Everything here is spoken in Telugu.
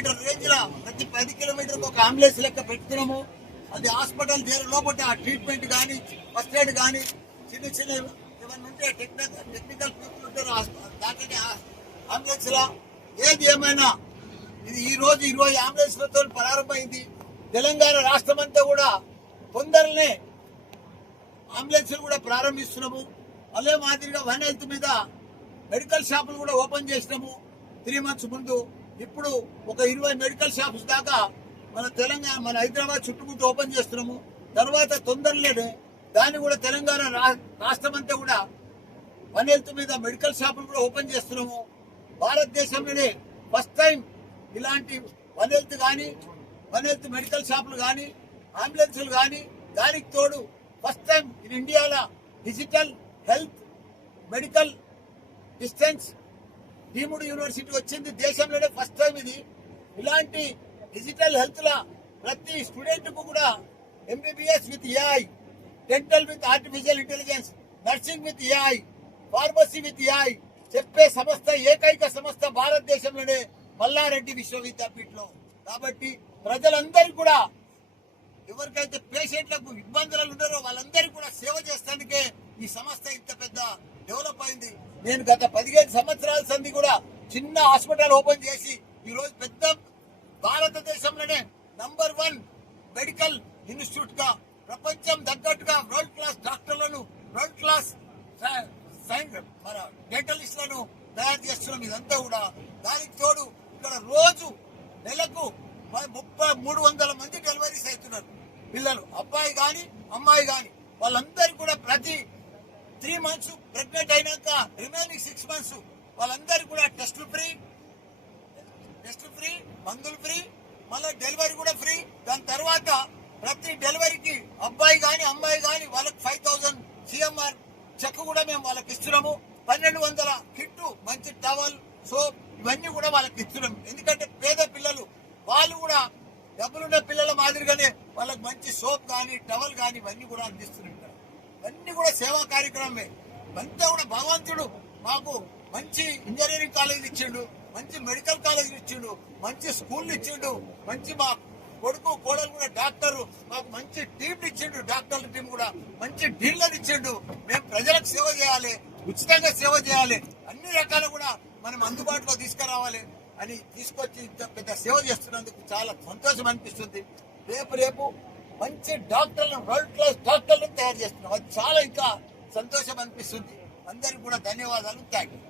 కిలోమీటర్ రేంజ్ లా ప్రతి 10 కిలోమీటర్ ఒక అంబులెన్స్ లెక్క పెట్టుకున్నాము. అది హాస్పిటల్ లోపల ఆ ట్రీట్మెంట్ కానీ ఫస్ట్ ఎయిడ్ కానీ చిన్న చిన్న ఏమన్నా ఉంటే టెక్నికల్ పీపుల్ ఉంటారు దాంట్లో అంబులెన్స్ లా ఏది ఏమైనా ఇది ఈ రోజు 20 అంబులెన్స్లతో ప్రారంభమైంది. తెలంగాణ రాష్ట్రం అంతా కూడా తొందరనే అంబులెన్స్లు కూడా ప్రారంభిస్తున్నాము. అదే మాదిరిగా వన్ హెల్త్ మీద మెడికల్ షాపులు కూడా ఓపెన్ చేసినాము 3 months ముందు. ఇప్పుడు ఒక 20 మెడికల్ షాప్స్ దాకా మన తెలంగాణ మన హైదరాబాద్ చుట్టుముట్టు ఓపెన్ చేస్తున్నాము. తర్వాత తొందరలోనే దాన్ని కూడా తెలంగాణ రాష్ట్రం అంతా కూడా వన్ హెల్త్ మీద మెడికల్ షాపులు కూడా ఓపెన్ చేస్తున్నాము. భారతదేశంలోనే ఫస్ట్ టైం ఇలాంటి వన్ హెల్త్ కానీ వన్ హెల్త్ మెడికల్ షాపులు కానీ అంబులెన్సులు కానీ దానికి తోడు ఫస్ట్ టైం ఇన్ ఇండియాలో digital health medical distance deemed university వచ్చింది. దేశంలోనే ఫస్ట్ టైం ఇది. ఇలాంటి డిజిటల్ హెల్త్ లా ప్రతి స్టూడెంట్ కు కూడా MBBS with AI, dental with artificial intelligence, nursing with AI, pharmacy with AI చెప్పే సంస్థ ఏకైక సంస్థ భారతదేశంలోనే మల్లారెడ్డి విశ్వవిద్యాపీఠంలో. కాబట్టి ప్రజలందరికీ కూడా ఎవరికైతే పేషెంట్లకు ఇబ్బందులు ఉన్నారో వాళ్ళందరికీ కూడా సేవ చేస్తానికే ఈ సంస్థ ఇంత పెద్ద డెవలప్ అయింది. నేను గత 15 సంవత్సరాల సంది కూడా చిన్న హాస్పిటల్ ఓపెన్ చేసి ఈ రోజు పెద్ద భారతదేశంలోనే నంబర్ 1 మెడికల్ ఇన్స్టిట్యూట్ గా ప్రపంచం తగ్గట్టుగా వరల్డ్ క్లాస్ డాక్టర్లను వరల్డ్ క్లాస్ మన డెంటలిస్టులను తయారు చేస్తున్నాం. ఇదంతా కూడా దానికి తోడు ఇక్కడ రోజు నెలకు 300 మంది డెలివరీస్ అవుతున్నారు. పిల్లలు అబ్బాయి కానీ అమ్మాయి కానీ వాళ్ళందరూ కూడా ప్రతి 3 months ప్రెగ్నెంట్ అయినాక రిమైనింగ్ 6 months వాళ్ళందరూ కూడా టెస్టులు ఫ్రీ, మందులు ఫ్రీ, మళ్ళీ డెలివరీ కూడా ఫ్రీ. దాని తర్వాత ప్రతి డెలివరీకి అబ్బాయి కానీ అమ్మాయి కానీ వాళ్ళకి 5000 CMR చెక్ కూడా మేము వాళ్ళకి ఇస్తున్నాము. 1200 కిట్టు మంచి టవల్ సోప్ ఇవన్నీ కూడా వాళ్ళకి ఇస్తున్నాము. ఎందుకంటే పేద పిల్లలు వాళ్ళు కూడా డబ్బులున్న పిల్లల మాదిరిగానే వాళ్ళకి మంచి సోప్ కానీ టవల్ కానీ ఇవన్నీ కూడా అందిస్తున్నారు. ఇవన్నీ కూడా సేవా కార్యక్రమమే. అంతా కూడా భగవంతుడు మాకు మంచి ఇంజనీరింగ్ కాలేజీలు ఇచ్చిండు, మంచి మెడికల్ కాలేజీలు ఇచ్చిండు, మంచి స్కూళ్ళు ఇచ్చిండు, మంచి మా కొడుకు కోడలు కూడా డాక్టర్ మాకు మంచి టీంలు ఇచ్చిండు, డాక్టర్ల టీం కూడా మంచి డీలర్ ఇచ్చిండు. మేము ప్రజలకు సేవ చేయాలి, ఉచితంగా సేవ చేయాలి, అన్ని రకాలు కూడా మనం అందుబాటులో తీసుకురావాలి అని తీసుకొచ్చి ఇంత పెద్ద సేవ చేస్తున్నందుకు చాలా సంతోషం అనిపిస్తుంది. రేపు మంచి డాక్టర్లను వరల్డ్ క్లాస్ డాక్టర్లను తయారు చేస్తున్నాం. అది చాలా ఇంకా సంతోషం అనిపిస్తుంది. అందరికి కూడా ధన్యవాదాలు. Thank you.